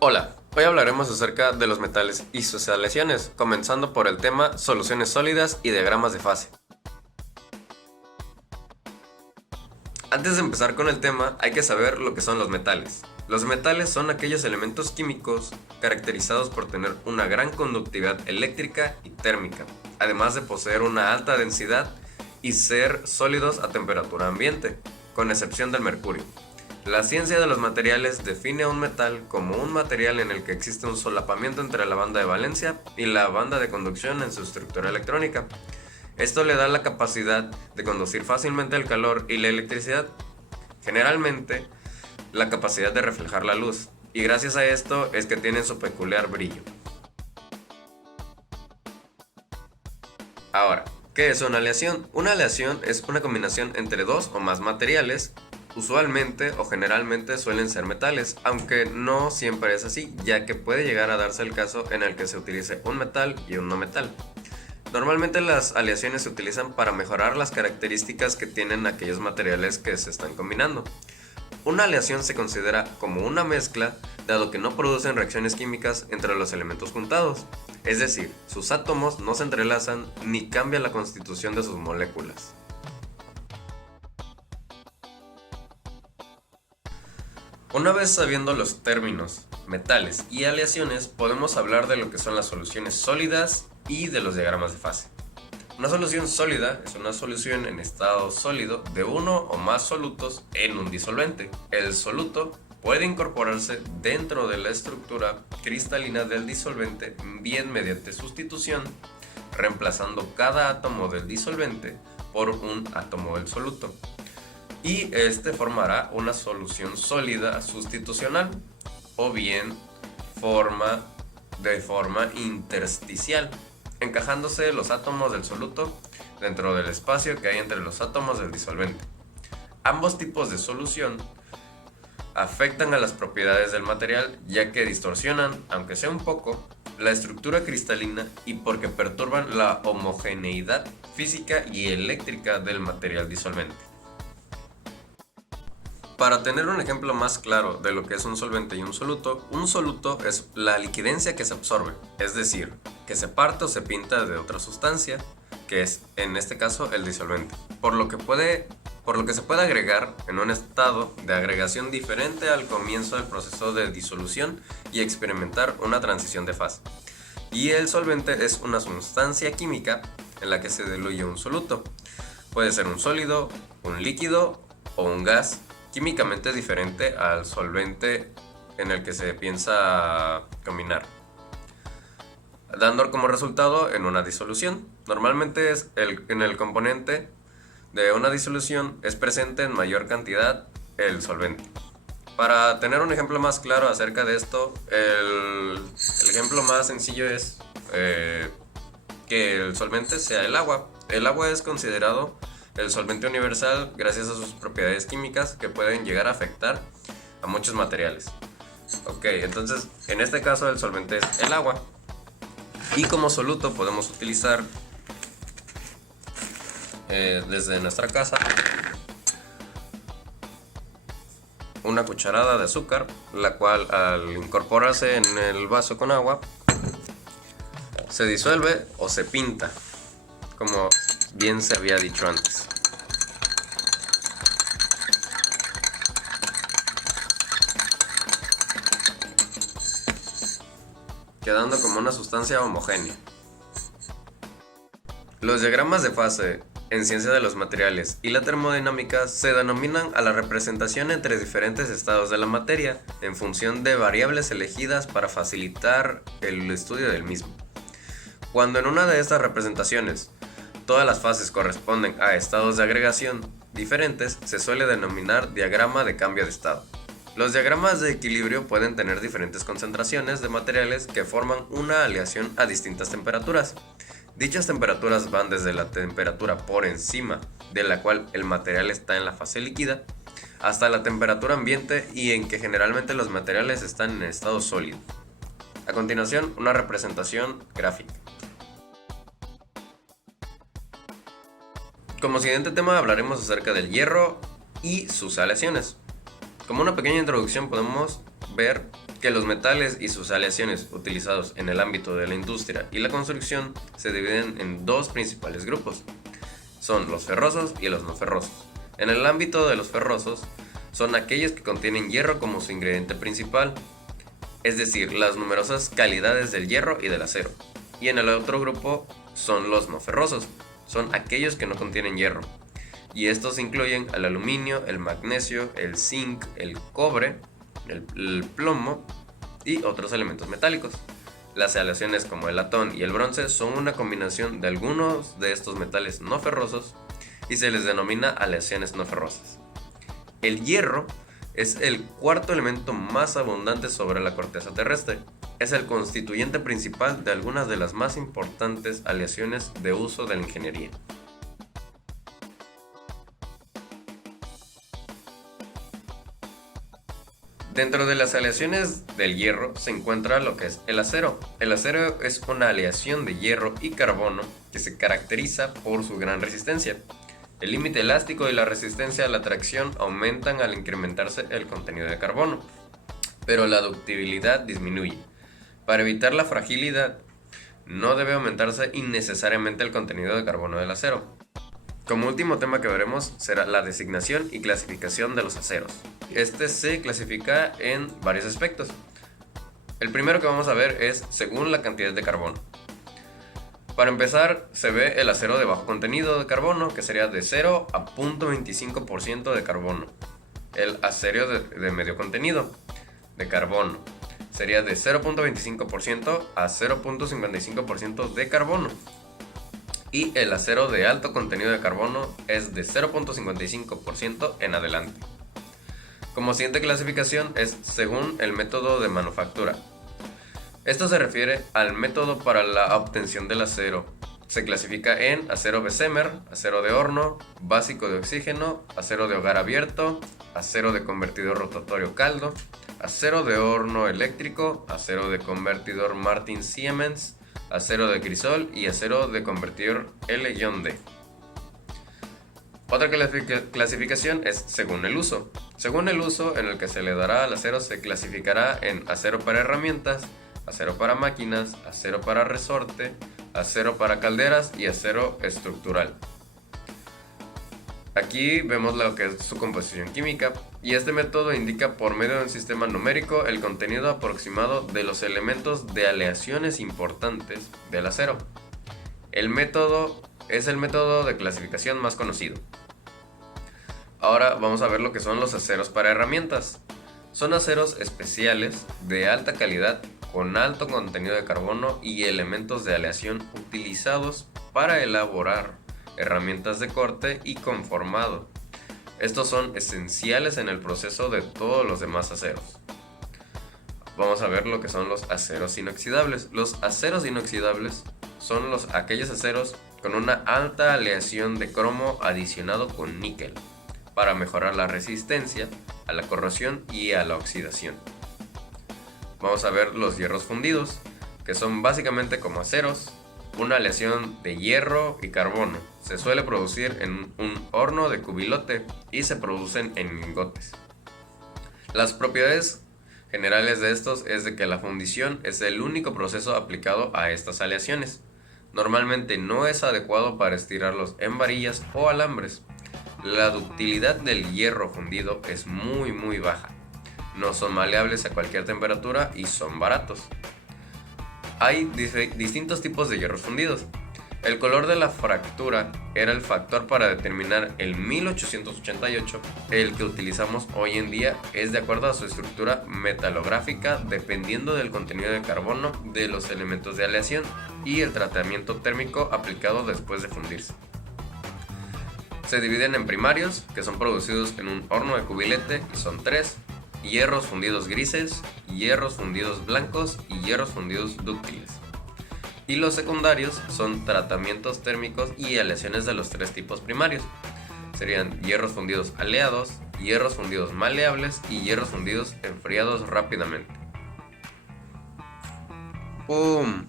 Hola, hoy hablaremos acerca de los metales y sus aleaciones, comenzando por el tema soluciones sólidas y diagramas de fase. Antes de empezar con el tema, hay que saber lo que son los metales. Los metales son aquellos elementos químicos caracterizados por tener una gran conductividad eléctrica y térmica, además de poseer una alta densidad y ser sólidos a temperatura ambiente, con excepción del mercurio. La ciencia de los materiales define a un metal como un material en el que existe un solapamiento entre la banda de valencia y la banda de conducción en su estructura electrónica. Esto le da la capacidad de conducir fácilmente el calor y la electricidad, generalmente la capacidad de reflejar la luz, y gracias a esto es que tienen su peculiar brillo. Ahora, ¿qué es una aleación? Una aleación es una combinación entre dos o más materiales. Usualmente o generalmente suelen ser metales, aunque no siempre es así, ya que puede llegar a darse el caso en el que se utilice un metal y un no metal. Normalmente las aleaciones se utilizan para mejorar las características que tienen aquellos materiales que se están combinando. Una aleación se considera como una mezcla, dado que no producen reacciones químicas entre los elementos juntados, es decir, sus átomos no se entrelazan ni cambia la constitución de sus moléculas. Una vez sabiendo los términos metales y aleaciones, podemos hablar de lo que son las soluciones sólidas y de los diagramas de fase. Una solución sólida es una solución en estado sólido de uno o más solutos en un disolvente. El soluto puede incorporarse dentro de la estructura cristalina del disolvente, bien mediante sustitución, reemplazando cada átomo del disolvente por un átomo del soluto, y este formará una solución sólida sustitucional o bien de forma intersticial, encajándose los átomos del soluto dentro del espacio que hay entre los átomos del disolvente. Ambos tipos de solución afectan a las propiedades del material, ya que distorsionan, aunque sea un poco, la estructura cristalina y porque perturban la homogeneidad física y eléctrica del material disolvente. Para tener un ejemplo más claro de lo que es un solvente y un soluto es la liquidencia que se absorbe, es decir, que se parte o se pinta de otra sustancia, que es en este caso el disolvente, por lo que se puede agregar en un estado de agregación diferente al comienzo del proceso de disolución y experimentar una transición de fase. Y el solvente es una sustancia química en la que se diluye un soluto. Puede ser un sólido, un líquido o un gas, químicamente diferente al solvente en el que se piensa combinar, dando como resultado en una disolución. Normalmente en el componente de una disolución es presente en mayor cantidad el solvente. Para tener un ejemplo más claro acerca de esto, el ejemplo más sencillo es que el solvente sea el agua. El agua es considerado el solvente universal gracias a sus propiedades químicas que pueden llegar a afectar a muchos materiales. Ok, entonces en este caso el solvente es el agua. Y como soluto podemos utilizar desde nuestra casa una cucharada de azúcar, la cual al incorporarse en el vaso con agua se disuelve o se pinta, como bien se había dicho antes. Quedando como una sustancia homogénea. Los diagramas de fase en ciencia de los materiales y la termodinámica se denominan a la representación entre diferentes estados de la materia en función de variables elegidas para facilitar el estudio del mismo. Cuando en una de estas representaciones todas las fases corresponden a estados de agregación diferentes, se suele denominar diagrama de cambio de estado. Los diagramas de equilibrio pueden tener diferentes concentraciones de materiales que forman una aleación a distintas temperaturas. Dichas temperaturas van desde la temperatura por encima de la cual el material está en la fase líquida hasta la temperatura ambiente y en que generalmente los materiales están en estado sólido. A continuación, una representación gráfica. Como siguiente tema hablaremos acerca del hierro y sus aleaciones. Como una pequeña introducción podemos ver que los metales y sus aleaciones utilizados en el ámbito de la industria y la construcción se dividen en dos principales grupos. Son los ferrosos y los no ferrosos. En el ámbito de los ferrosos son aquellos que contienen hierro como su ingrediente principal, es decir, las numerosas calidades del hierro y del acero. Y en el otro grupo son los no ferrosos, son aquellos que no contienen hierro. Y estos incluyen el aluminio, el magnesio, el zinc, el cobre, el plomo y otros elementos metálicos. Las aleaciones como el latón y el bronce son una combinación de algunos de estos metales no ferrosos y se les denomina aleaciones no ferrosas. El hierro es el cuarto elemento más abundante sobre la corteza terrestre. Es el constituyente principal de algunas de las más importantes aleaciones de uso de la ingeniería. Dentro de las aleaciones del hierro se encuentra lo que es el acero. El acero es una aleación de hierro y carbono que se caracteriza por su gran resistencia. El límite elástico y la resistencia a la tracción aumentan al incrementarse el contenido de carbono, pero la ductibilidad disminuye. Para evitar la fragilidad, no debe aumentarse innecesariamente el contenido de carbono del acero. Como último tema que veremos será la designación y clasificación de los aceros. Este se clasifica en varios aspectos. El primero que vamos a ver es según la cantidad de carbono. Para empezar, se ve el acero de bajo contenido de carbono, que sería de 0 a 0.25% de carbono. El acero de medio contenido de carbono sería de 0.25% a 0.55% de carbono. Y el acero de alto contenido de carbono es de 0.55% en adelante. Como siguiente clasificación es según el método de manufactura. Esto se refiere al método para la obtención del acero. Se clasifica en acero Bessemer, acero de horno, básico de oxígeno, acero de hogar abierto, acero de convertidor rotatorio caldo, acero de horno eléctrico, acero de convertidor Martin Siemens, acero de crisol y acero de convertidor L-D. Otra clasificación es según el uso. Según el uso en el que se le dará al acero se clasificará en acero para herramientas, acero para máquinas, acero para resorte, acero para calderas y acero estructural. Aquí vemos lo que es su composición química y este método indica por medio de un sistema numérico el contenido aproximado de los elementos de aleaciones importantes del acero. El método es el método de clasificación más conocido. Ahora vamos a ver lo que son los aceros para herramientas. Son aceros especiales de alta calidad con alto contenido de carbono y elementos de aleación utilizados para elaborar herramientas de corte y conformado. Estos son esenciales en el proceso de todos los demás aceros. Vamos a ver lo que son los aceros inoxidables. Los aceros inoxidables son aquellos aceros con una alta aleación de cromo adicionado con níquel para mejorar la resistencia a la corrosión y a la oxidación. Vamos a ver los hierros fundidos, que son básicamente como aceros, una aleación de hierro y carbono. Se suele producir en un horno de cubilote y se producen en lingotes. Las propiedades generales de estos es de que la fundición es el único proceso aplicado a estas aleaciones. Normalmente no es adecuado para estirarlos en varillas o alambres. La ductilidad del hierro fundido es muy baja. No son maleables a cualquier temperatura y son baratos. Hay distintos tipos de hierros fundidos. El color de la fractura era el factor para determinar el 1888. El que utilizamos hoy en día es de acuerdo a su estructura metalográfica dependiendo del contenido de carbono de los elementos de aleación y el tratamiento térmico aplicado después de fundirse. Se dividen en primarios, que son producidos en un horno de cubilete y son 3. Hierros fundidos grises, hierros fundidos blancos y hierros fundidos dúctiles. Y los secundarios son tratamientos térmicos y aleaciones de los 3 tipos primarios. Serían hierros fundidos aleados, hierros fundidos maleables y hierros fundidos enfriados rápidamente. ¡Pum!